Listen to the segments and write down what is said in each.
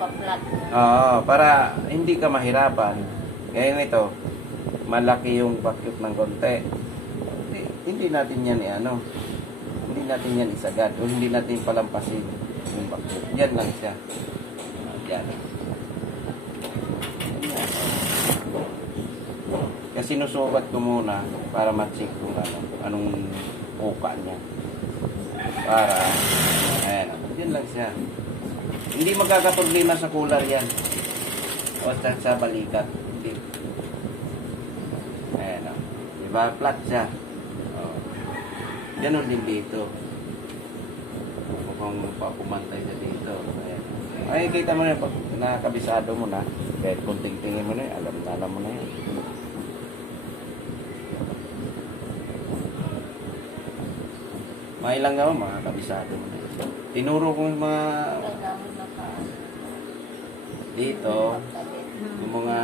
pa-flat. Oo, para hindi ka mahirapan. Ngayon ito, malaki yung vacuum ng konti. Hindi, hindi natin yan i-ano. Hindi natin yan isagad. O hindi natin palampasin yung vacuum. Yan lang siya. Yan. Kasi sinusukat ko muna para ma-check kung ano, anong uka niya. Para, ayan, yan lang siya. Hindi magkakaproblema sa cooler yan. O sa, balikat. Hindi. Ayan o. Diba? Flat siya. O. Ganon din dito. Mukhang papumantay siya dito. Ay, kita mo na. Pag nakabisado mo na, kahit kunting tingin mo na alam na alam mo na yun. Mga ilang nga mga kabisado mo na. Tinuro ko mga. Dito, yung mga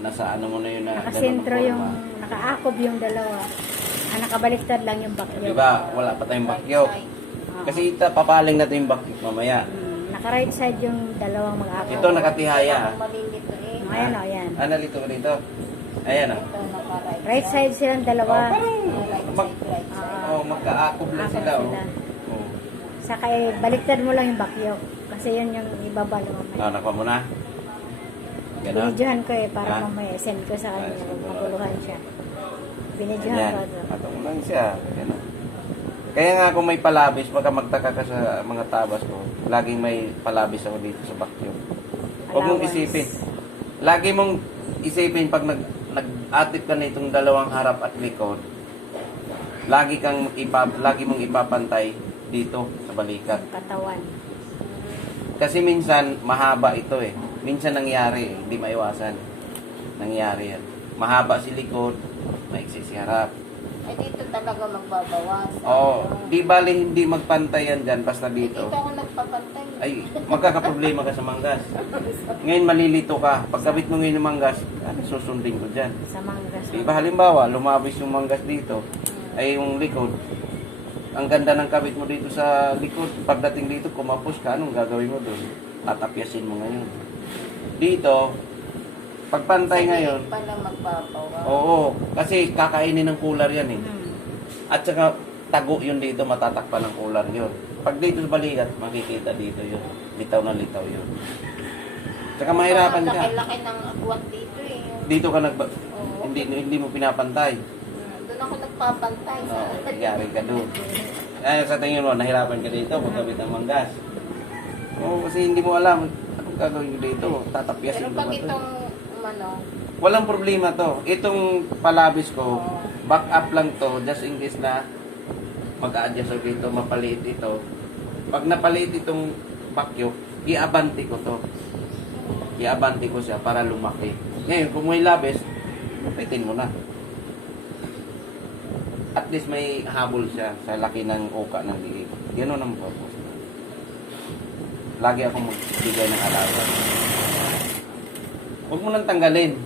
nasa ano mo na yun na Nakasentro ganun yung, forma. nakaakob yung dalawa. Ah, nakabaliktad lang yung bakyo. Di ba? Wala pa tayong bakyo. Oo. Kasi ita, papaling natin yung bakyo mamaya. Hmm, naka-right side yung dalawang mag-akob. Ito nakatihaya. ah. Malilito eh. Ayan o, ayan. Ah, nalito ko dito. Ayan ah. Ito naka-right Right side silang Oh, dalawa. parang Right mag. Ah, oh, magkaakob lang Akob sila. Oh. sila. Oh. Saka eh, baliktad mo lang yung bakyo. Kasi yun yung ibaba lang mamaya. Ah, nakuha mo na. Ganon. Binidyohan ko eh, para Ah. mamaya send ko sa kanya. Ah, send mo. Maguluhan siya. Binidyohan Ayan. ko. to. Atong lang siya. Ganon. Kaya nga kung may palabis, baka magtaka ka sa mga tabas ko, laging may palabis ako dito sa bakyo. Huwag mong Allowance. isipin. Lagi mong isipin pag nag nag-atip ka nitong dalawang harap at likod, lagi kang ipa, lagi mong ipapantay dito sa balikat. Katawan. Kasi minsan mahaba ito eh. Minsan nangyari, eh, hindi maiwasan. Nangyari yan. Mahaba si likod, maiksi si harap. Eh, dito talaga magbabawas. Oh, di bali hindi magpantay yan dyan basta Dito dito. ako nagpapantay. Ay, magkakaproblema ka sa manggas. Ngayon malilito ka. Pagkabit mo ngayon ng manggas, ano susundin ko dyan? Sa manggas. Di ba halimbawa, lumabis yung manggas dito, ay yung likod, ang ganda ng kabit mo dito sa likod, pagdating dito, kumapos ka, anong gagawin mo doon? Tatapyasin mo ngayon. Dito, pagpantay ngayon, Hindi pala magbabawas. oo, kasi kakainin ng cooler yan eh. Hmm. At saka, tago yun dito, matatakpan ng cooler yun. Pag dito sa balikat, makikita dito yun. Litaw na litaw yun. Tsaka mahirapan ka. Laki-laki ng agwat dito eh. Dito ka nag... Oo. Hindi, hindi mo pinapantay. Ako nagpapantay. Oo, nangyari ka doon. Ay, sa tingin mo, nahirapan ka dito, magkabit ng manggas. Oo, kasi hindi mo alam anong gagawin mo dito. Pero Tatapyasin mo pag ba ito? itong, ano, Walang problema to. Itong palabis ko, back up lang to, just in case na mag-a-adjust ako dito, mapaliit ito. Pag napaliit itong bakyo, i-abante ko to. I-abante ko siya para lumaki. Ngayon, kung may labis, pitin mo na. At least may habol siya sa laki ng uka ng liig. Ganun ang purpose. Lagi akong magbigay ng alawan. Huwag mo nang tanggalin.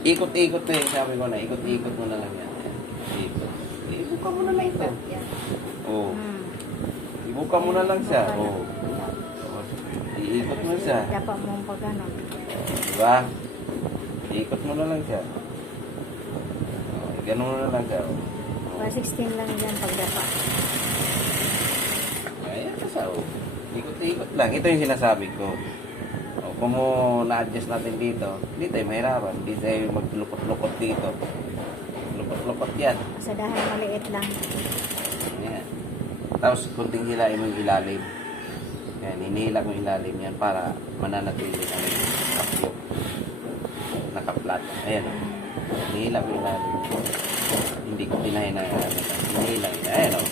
Ikot-ikot na yung sabi ko na, ikot-ikot mo na lang yan. Ikot. Ibuka mo na lang ito. Oo. Hmm. Ibuka mo na lang siya. Oo. Iikot mo siya. Dapat mo pag ano. Diba? Ikot mo na lang siya. Oh, ganun na lang siya. Oh. 116 lang yan pag dapat. Ayan ka siya. Oh. Ikot-ikot lang. Ito yung sinasabi ko. Oh, kung na-adjust natin dito, hindi tayo mahirapan. Hindi tayo maglukot-lukot dito. Lukot-lukot yan. Sa dahil maliit lang. Ayan. Tapos kunting hilain mo yung ilalim. Ayan, hinihila mo yung ilalim yan para mananatili ang kapyo. Naka-flat. Ayan. Hinihila mo yung ilalim. Hindi ko tinahin na ano. Hinihila mo. Ayan o.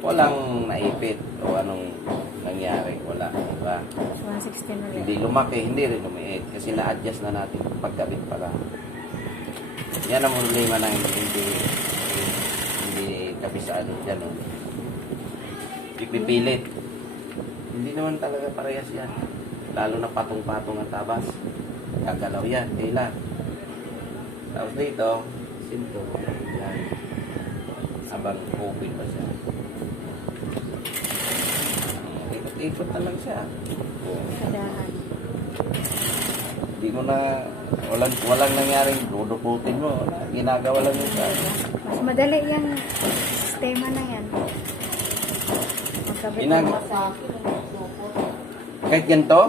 Walang naipit o anong nangyari. Wala. Diba? 116 ulit. Hindi lumaki, hindi rin lumiit. Kasi na-adjust na natin pagkabit pala. Yan ang problema ng hindi, hindi, hindi kabisado dyan. Oh. Ipipilit. Hindi naman talaga parehas yan. Lalo na patong-patong ang tabas. Gagalaw yan, kailan. Tapos dito, simple. Yan. Habang open pa siya. Ikot-ikot na lang siya. Oh. Sa dahan. Hindi mo na, walang, walang nangyaring duduputin mo. Ginagawa lang yun sa Mas madali yung sistema na yan. Magkabit Inag- mo. Sa akin. Kahit ganito,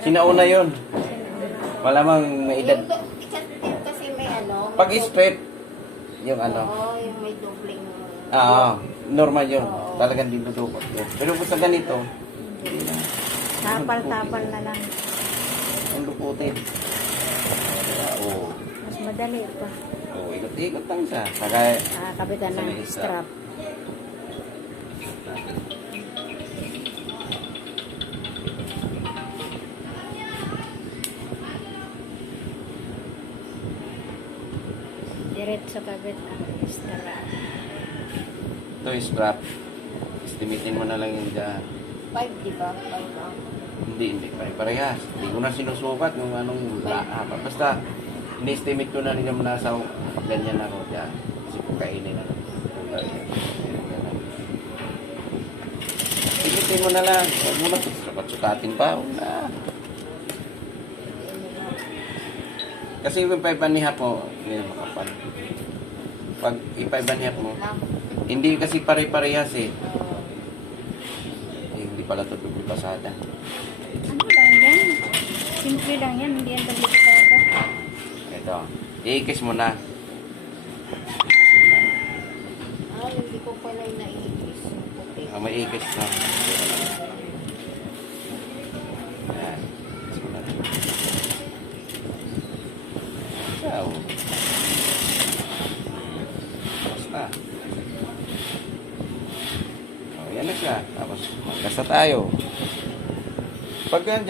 sinauna yun. Malamang may edad. Yung do- kasi- kasi may ano. Pag straight, yung ano, Oo, yung may dobling. ah, normal yun. Oo. Talagang dinudukot yun. Pero kung sa ganito. Tapal-tapal na lang. Ang luputin. Oo. Mas madali pa. Oo, ikot-ikot lang siya. Saka, Ah, kabitan Sa ng may isa. strap. Diretso kabit ang strap. ito yung strap. Estimatein mo na lang yun dyan. Five, di ba? Five ang. Hindi, hindi. Pare-parehas. Hindi ko na sinusukat yung anong haba. Basta, in-estimate ko na rin yung nasa ganyan ako dyan. Kasi kung kainin na lang. Estimatein mo na lang. Huwag mo na sukat-sukatin pa. Huwag na. Kasi yung paibanihap mo, hindi na makapal. Pag ipaibanihap mo, hindi kasi pare-parehas eh. Eh, Hindi pala ito pasada. Ano lang yan? Simple lang yan, hindi yan delikado. Ito. I-kiss mo na. Ah, hindi ko pala yung yung puti. Ah, may i-kiss na. Ayan. Kiss mo na. Ciao. Na. Oh, yan na siya. Tapos, magkasta tayo. Pag yan